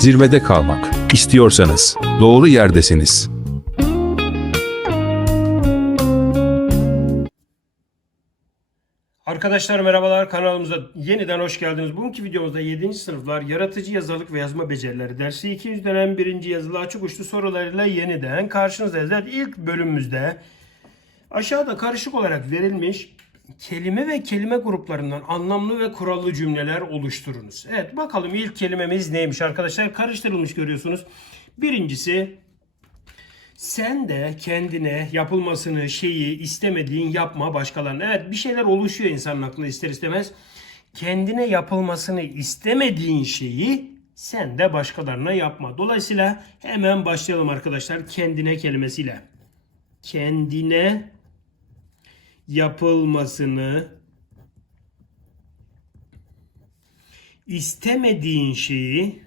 Zirvede kalmak istiyorsanız doğru yerdesiniz. Arkadaşlar merhabalar kanalımıza yeniden hoş geldiniz. Bugünkü videomuzda 7. sınıflar yaratıcı yazarlık ve yazma becerileri dersi 2. dönem 1. yazılı açık uçlu sorularıyla yeniden karşınızdayız. Evet, ilk bölümümüzde aşağıda karışık olarak verilmiş kelime ve kelime gruplarından anlamlı ve kurallı cümleler oluşturunuz. Evet bakalım ilk kelimemiz neymiş arkadaşlar? Karıştırılmış görüyorsunuz. Birincisi sen de kendine yapılmasını, şeyi istemediğin yapma başkalarına. Evet bir şeyler oluşuyor insanın aklında ister istemez. Kendine yapılmasını istemediğin şeyi sen de başkalarına yapma. Dolayısıyla hemen başlayalım arkadaşlar kendine kelimesiyle. Kendine yapılmasını istemediğin şeyi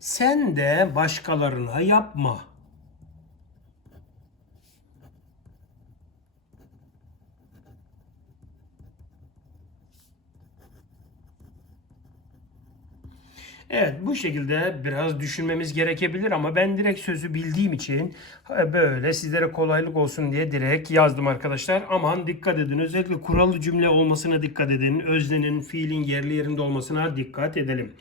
sen de başkalarına yapma. Evet bu şekilde biraz düşünmemiz gerekebilir ama ben direkt sözü bildiğim için böyle sizlere kolaylık olsun diye direkt yazdım arkadaşlar. Aman dikkat edin özellikle kurallı cümle olmasına dikkat edin. Öznenin fiilin yerli yerinde olmasına dikkat edelim.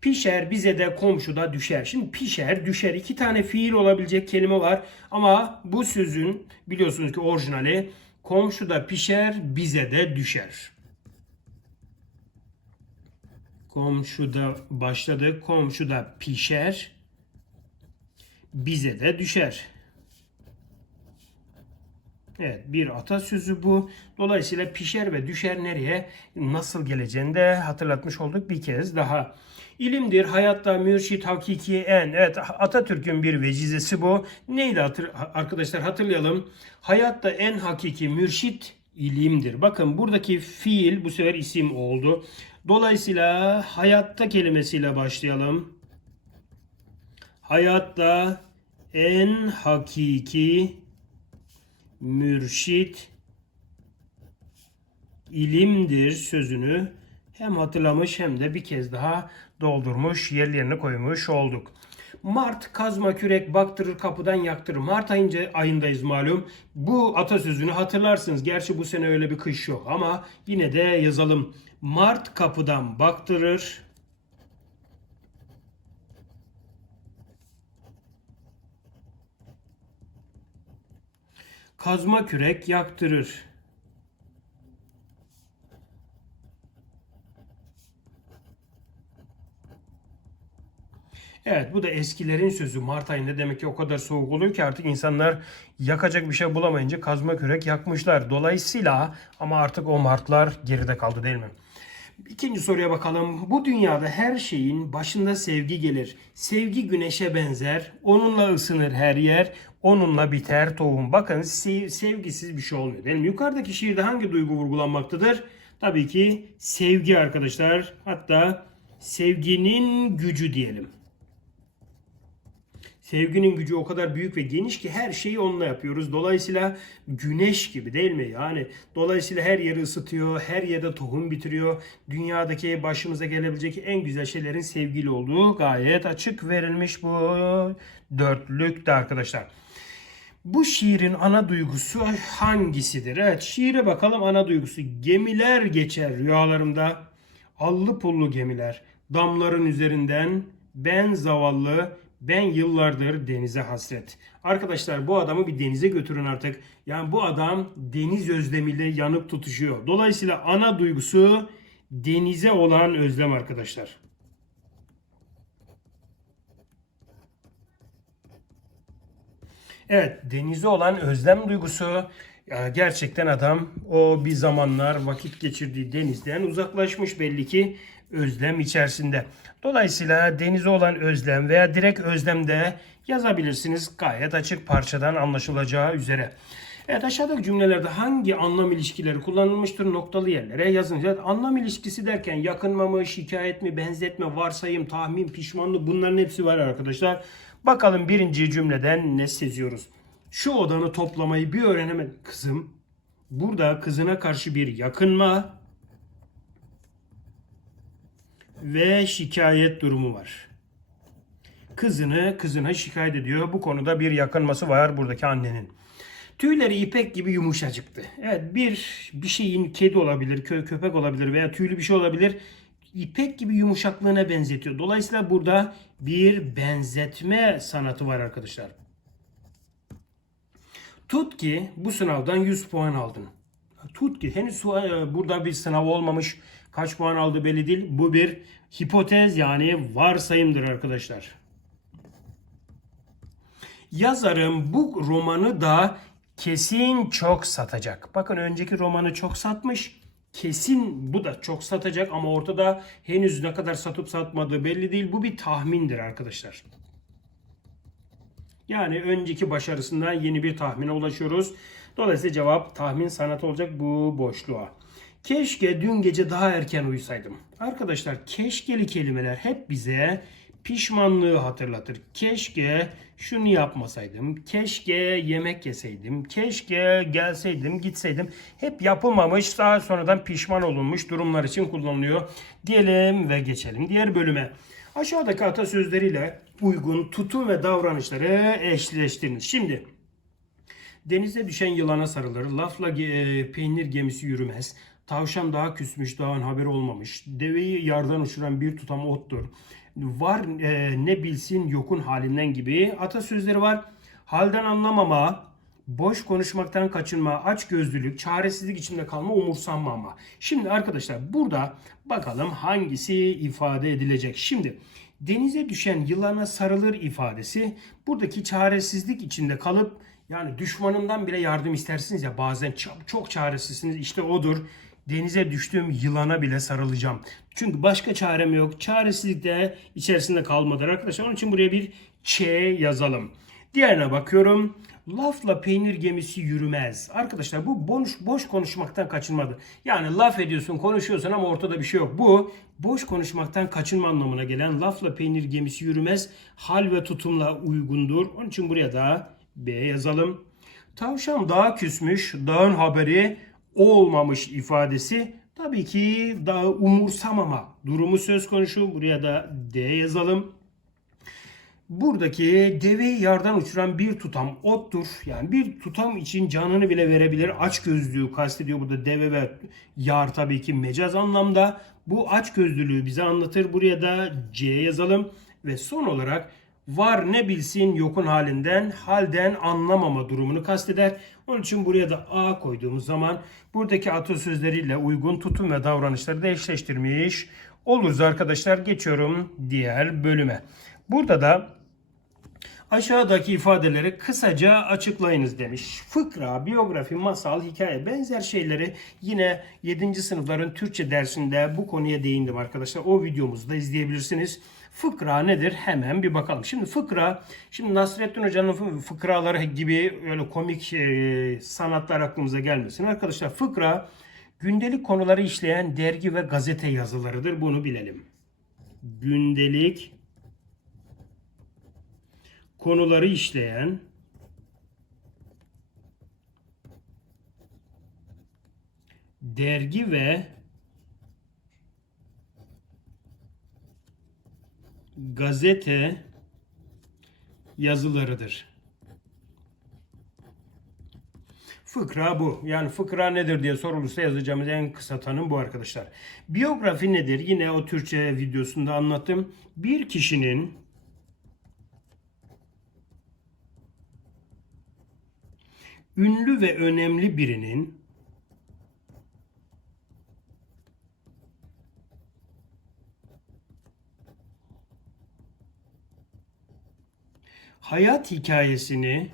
Pişer bize de komşuda düşer. Şimdi pişer düşer iki tane fiil olabilecek kelime var ama bu sözün biliyorsunuz ki orijinali komşuda pişer bize de düşer. Komşuda başladı. Komşuda pişer. Bize de düşer. Evet bir atasözü bu. Dolayısıyla pişer ve düşer nereye nasıl geleceğini de hatırlatmış olduk bir kez daha. İlimdir hayatta mürşit hakiki en. Evet Atatürk'ün bir vecizesi bu. Neydi hatır, arkadaşlar hatırlayalım. Hayatta en hakiki mürşit ilimdir. Bakın buradaki fiil bu sefer isim oldu. Dolayısıyla hayatta kelimesiyle başlayalım. Hayatta en hakiki mürşit ilimdir sözünü hem hatırlamış hem de bir kez daha doldurmuş, yerlerine koymuş olduk. Mart kazma kürek baktırır kapıdan yaktırır. Mart ayınca ayındayız malum. Bu atasözünü hatırlarsınız. Gerçi bu sene öyle bir kış yok ama yine de yazalım. Mart kapıdan baktırır. Kazma kürek yaktırır. Evet bu da eskilerin sözü. Mart ayında demek ki o kadar soğuk oluyor ki artık insanlar yakacak bir şey bulamayınca kazma kürek yakmışlar. Dolayısıyla ama artık o martlar geride kaldı değil mi? İkinci soruya bakalım. Bu dünyada her şeyin başında sevgi gelir. Sevgi güneşe benzer. Onunla ısınır her yer. Onunla biter tohum. Bakın sev- sevgisiz bir şey olmuyor değil mi? Yukarıdaki şiirde hangi duygu vurgulanmaktadır? Tabii ki sevgi arkadaşlar. Hatta sevginin gücü diyelim. Sevginin gücü o kadar büyük ve geniş ki her şeyi onunla yapıyoruz. Dolayısıyla güneş gibi değil mi? Yani dolayısıyla her yeri ısıtıyor, her yerde tohum bitiriyor. Dünyadaki başımıza gelebilecek en güzel şeylerin sevgili olduğu gayet açık verilmiş bu dörtlükte arkadaşlar. Bu şiirin ana duygusu hangisidir? Evet şiire bakalım ana duygusu. Gemiler geçer rüyalarımda. Allı pullu gemiler. Damların üzerinden ben zavallı ben yıllardır denize hasret. Arkadaşlar bu adamı bir denize götürün artık. Yani bu adam deniz özlemiyle yanıp tutuşuyor. Dolayısıyla ana duygusu denize olan özlem arkadaşlar. Evet, denize olan özlem duygusu ya gerçekten adam o bir zamanlar vakit geçirdiği denizden uzaklaşmış belli ki özlem içerisinde. Dolayısıyla denize olan özlem veya direkt özlem de yazabilirsiniz gayet açık parçadan anlaşılacağı üzere. Evet aşağıdaki cümlelerde hangi anlam ilişkileri kullanılmıştır noktalı yerlere yazın. Evet, anlam ilişkisi derken yakınma mı, şikayet mi, benzetme, varsayım, tahmin, pişmanlık bunların hepsi var arkadaşlar. Bakalım birinci cümleden ne seziyoruz? Şu odanı toplamayı bir öğrenemedim. Kızım burada kızına karşı bir yakınma, ve şikayet durumu var. Kızını kızına şikayet ediyor. Bu konuda bir yakınması var buradaki annenin. Tüyleri ipek gibi yumuşacıktı. Evet bir bir şeyin kedi olabilir, kö köpek olabilir veya tüylü bir şey olabilir. İpek gibi yumuşaklığına benzetiyor. Dolayısıyla burada bir benzetme sanatı var arkadaşlar. Tut ki bu sınavdan 100 puan aldın. Tut ki henüz e, burada bir sınav olmamış. Kaç puan aldı belli değil. Bu bir hipotez yani varsayımdır arkadaşlar. Yazarım bu romanı da kesin çok satacak. Bakın önceki romanı çok satmış. Kesin bu da çok satacak ama ortada henüz ne kadar satıp satmadığı belli değil. Bu bir tahmindir arkadaşlar. Yani önceki başarısından yeni bir tahmine ulaşıyoruz. Dolayısıyla cevap tahmin sanatı olacak bu boşluğa. Keşke dün gece daha erken uyusaydım. Arkadaşlar keşkeli kelimeler hep bize pişmanlığı hatırlatır. Keşke şunu yapmasaydım. Keşke yemek yeseydim. Keşke gelseydim, gitseydim. Hep yapılmamış, daha sonradan pişman olunmuş durumlar için kullanılıyor. Diyelim ve geçelim diğer bölüme. Aşağıdaki atasözleriyle uygun tutum ve davranışları eşleştiriniz. Şimdi Denize düşen yılana sarılır. Lafla ge- peynir gemisi yürümez. Tavşan daha küsmüş, dağın haberi olmamış. Deveyi yardan uçuran bir tutam ottur. Var e, ne bilsin yokun halinden gibi atasözleri var. Halden anlamama, boş konuşmaktan kaçınma, aç gözlülük, çaresizlik içinde kalma, umursanmama. Şimdi arkadaşlar burada bakalım hangisi ifade edilecek. Şimdi denize düşen yılana sarılır ifadesi buradaki çaresizlik içinde kalıp yani düşmanından bile yardım istersiniz ya bazen çok, çok çaresizsiniz işte odur. Denize düştüğüm yılana bile sarılacağım. Çünkü başka çarem yok. Çaresizlik de içerisinde kalmadır arkadaşlar. Onun için buraya bir Ç yazalım. Diğerine bakıyorum. Lafla peynir gemisi yürümez. Arkadaşlar bu boş, boş konuşmaktan kaçınmadı. Yani laf ediyorsun, konuşuyorsun ama ortada bir şey yok. Bu boş konuşmaktan kaçınma anlamına gelen lafla peynir gemisi yürümez. Hal ve tutumla uygundur. Onun için buraya da B yazalım. Tavşan dağa küsmüş, dağın haberi olmamış ifadesi tabii ki dağı umursamama durumu söz konusu. Buraya da D yazalım. Buradaki deveyi yardan uçuran bir tutam ottur. Yani bir tutam için canını bile verebilir. Aç gözlüğü kastediyor burada deve ve yar tabii ki mecaz anlamda. Bu aç gözlülüğü bize anlatır. Buraya da C yazalım. Ve son olarak var ne bilsin yokun halinden, halden anlamama durumunu kasteder. Onun için buraya da A koyduğumuz zaman buradaki atasözleriyle uygun tutum ve davranışları da eşleştirmiş oluruz arkadaşlar. Geçiyorum diğer bölüme. Burada da Aşağıdaki ifadeleri kısaca açıklayınız demiş. Fıkra, biyografi, masal, hikaye benzer şeyleri yine 7. sınıfların Türkçe dersinde bu konuya değindim arkadaşlar. O videomuzu da izleyebilirsiniz. Fıkra nedir? Hemen bir bakalım. Şimdi fıkra, şimdi Nasrettin Hoca'nın fıkraları gibi öyle komik e, sanatlar aklımıza gelmesin. Arkadaşlar fıkra gündelik konuları işleyen dergi ve gazete yazılarıdır. Bunu bilelim. Gündelik konuları işleyen dergi ve gazete yazılarıdır. Fıkra bu. Yani fıkra nedir diye sorulursa yazacağımız en kısa tanım bu arkadaşlar. Biyografi nedir? Yine o Türkçe videosunda anlattım. Bir kişinin ünlü ve önemli birinin hayat hikayesini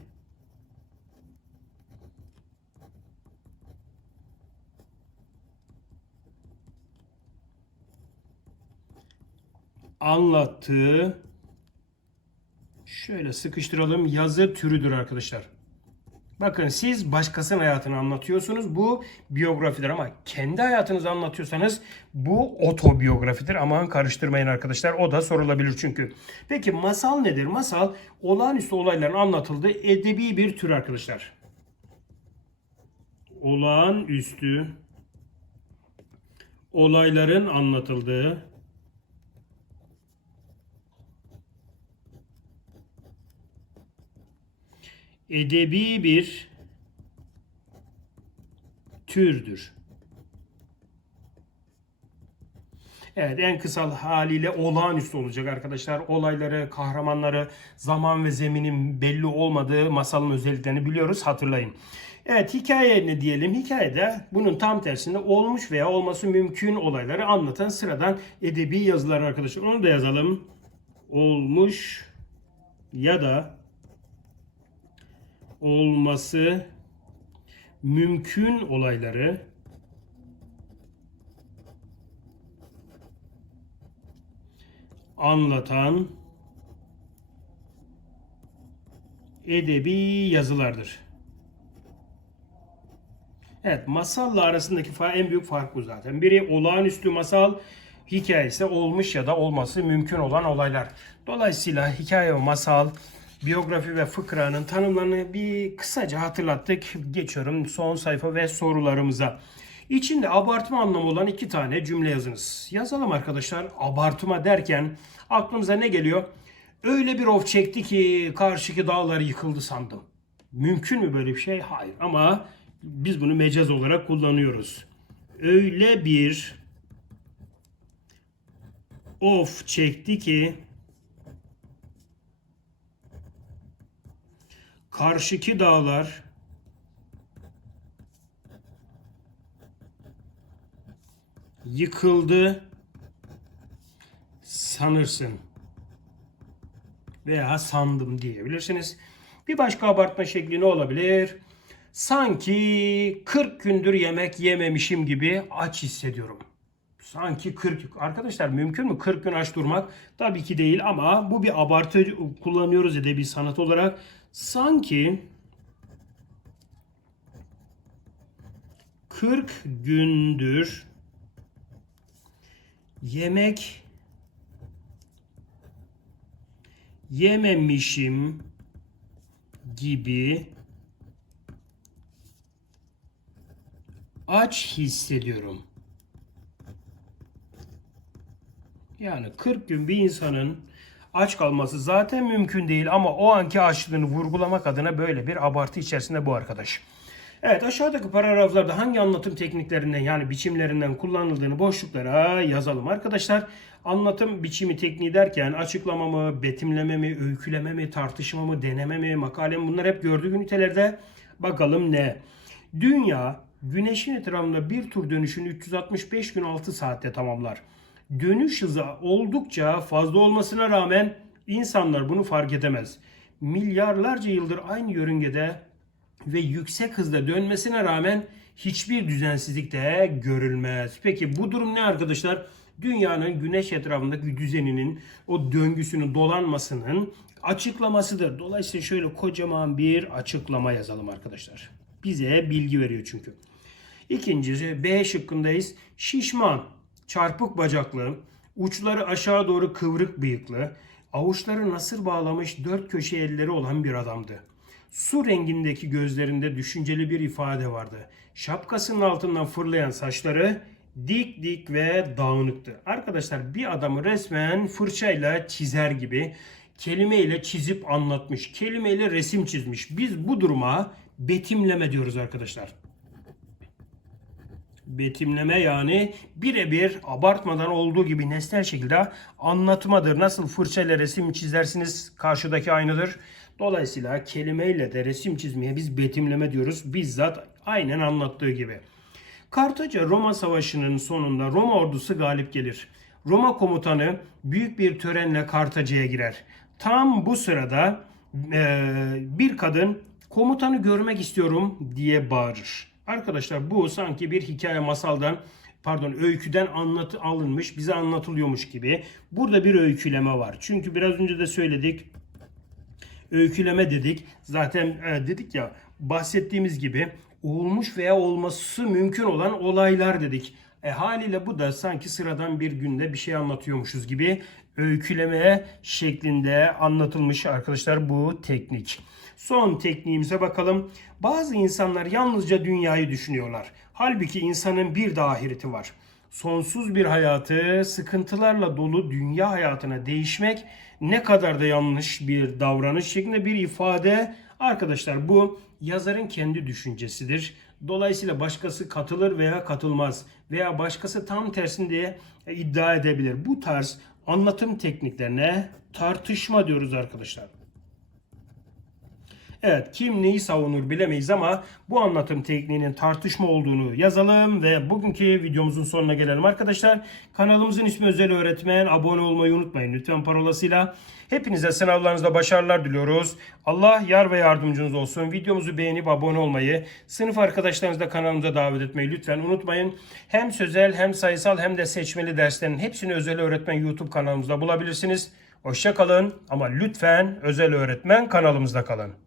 anlattığı şöyle sıkıştıralım yazı türüdür arkadaşlar. Bakın siz başkasının hayatını anlatıyorsunuz. Bu biyografidir ama kendi hayatınızı anlatıyorsanız bu otobiyografidir. Aman karıştırmayın arkadaşlar. O da sorulabilir çünkü. Peki masal nedir? Masal olağanüstü olayların anlatıldığı edebi bir tür arkadaşlar. Olağanüstü olayların anlatıldığı edebi bir türdür. Evet en kısa haliyle olağanüstü olacak arkadaşlar. Olayları, kahramanları, zaman ve zeminin belli olmadığı masalın özelliklerini biliyoruz hatırlayın. Evet hikaye ne diyelim? Hikayede bunun tam tersinde olmuş veya olması mümkün olayları anlatan sıradan edebi yazılar arkadaşlar. Onu da yazalım. Olmuş ya da olması mümkün olayları anlatan edebi yazılardır. Evet, masalla arasındaki en büyük fark bu zaten. Biri olağanüstü masal, hikayesi olmuş ya da olması mümkün olan olaylar. Dolayısıyla hikaye ve masal, biyografi ve fıkranın tanımlarını bir kısaca hatırlattık. Geçiyorum son sayfa ve sorularımıza. İçinde abartma anlamı olan iki tane cümle yazınız. Yazalım arkadaşlar. Abartma derken aklımıza ne geliyor? Öyle bir of çekti ki karşıki dağlar yıkıldı sandım. Mümkün mü böyle bir şey? Hayır ama biz bunu mecaz olarak kullanıyoruz. Öyle bir of çekti ki karşıki dağlar yıkıldı sanırsın veya sandım diyebilirsiniz. Bir başka abartma şekli ne olabilir? Sanki 40 gündür yemek yememişim gibi aç hissediyorum. Sanki 40 arkadaşlar mümkün mü 40 gün aç durmak? Tabii ki değil ama bu bir abartı kullanıyoruz edebi sanat olarak. Sanki 40 gündür yemek yememişim gibi aç hissediyorum. Yani 40 gün bir insanın aç kalması zaten mümkün değil ama o anki açlığını vurgulamak adına böyle bir abartı içerisinde bu arkadaş. Evet aşağıdaki paragraflarda hangi anlatım tekniklerinden yani biçimlerinden kullanıldığını boşluklara yazalım arkadaşlar. Anlatım biçimi tekniği derken açıklama mı, betimleme mi, öyküleme mi, tartışma mı, deneme mi, makale mi bunlar hep gördüğü ünitelerde bakalım ne. Dünya güneşin etrafında bir tur dönüşünü 365 gün 6 saatte tamamlar. Dönüş hızı oldukça fazla olmasına rağmen insanlar bunu fark edemez. Milyarlarca yıldır aynı yörüngede ve yüksek hızda dönmesine rağmen hiçbir düzensizlik de görülmez. Peki bu durum ne arkadaşlar? Dünyanın güneş etrafındaki düzeninin, o döngüsünün dolanmasının açıklamasıdır. Dolayısıyla şöyle kocaman bir açıklama yazalım arkadaşlar. Bize bilgi veriyor çünkü. İkincisi B şıkkındayız. Şişman, çarpık bacaklı, uçları aşağı doğru kıvrık bıyıklı, avuçları nasır bağlamış dört köşe elleri olan bir adamdı. Su rengindeki gözlerinde düşünceli bir ifade vardı. Şapkasının altından fırlayan saçları dik dik ve dağınıktı. Arkadaşlar bir adamı resmen fırçayla çizer gibi kelimeyle çizip anlatmış. Kelimeyle resim çizmiş. Biz bu duruma betimleme diyoruz arkadaşlar betimleme yani birebir abartmadan olduğu gibi nesnel şekilde anlatmadır. Nasıl fırçayla resim çizersiniz karşıdaki aynıdır. Dolayısıyla kelimeyle de resim çizmeye biz betimleme diyoruz. Bizzat aynen anlattığı gibi. Kartaca Roma Savaşı'nın sonunda Roma ordusu galip gelir. Roma komutanı büyük bir törenle Kartaca'ya girer. Tam bu sırada eee, bir kadın komutanı görmek istiyorum diye bağırır. Arkadaşlar bu sanki bir hikaye masaldan pardon öyküden anlat alınmış bize anlatılıyormuş gibi. Burada bir öyküleme var. Çünkü biraz önce de söyledik. Öyküleme dedik. Zaten e, dedik ya bahsettiğimiz gibi olmuş veya olması mümkün olan olaylar dedik. E, haliyle bu da sanki sıradan bir günde bir şey anlatıyormuşuz gibi öyküleme şeklinde anlatılmış arkadaşlar bu teknik. Son tekniğimize bakalım. Bazı insanlar yalnızca dünyayı düşünüyorlar. Halbuki insanın bir de var. Sonsuz bir hayatı sıkıntılarla dolu dünya hayatına değişmek ne kadar da yanlış bir davranış şeklinde bir ifade Arkadaşlar bu yazarın kendi düşüncesidir. Dolayısıyla başkası katılır veya katılmaz veya başkası tam tersini diye iddia edebilir. Bu tarz anlatım tekniklerine tartışma diyoruz arkadaşlar. Evet kim neyi savunur bilemeyiz ama bu anlatım tekniğinin tartışma olduğunu yazalım ve bugünkü videomuzun sonuna gelelim arkadaşlar. Kanalımızın ismi Özel Öğretmen. Abone olmayı unutmayın lütfen parolasıyla. Hepinize sınavlarınızda başarılar diliyoruz. Allah yar ve yardımcınız olsun. Videomuzu beğenip abone olmayı, sınıf arkadaşlarınızı da kanalımıza davet etmeyi lütfen unutmayın. Hem sözel hem sayısal hem de seçmeli derslerin hepsini Özel Öğretmen YouTube kanalımızda bulabilirsiniz. Hoşça kalın ama lütfen Özel Öğretmen kanalımızda kalın.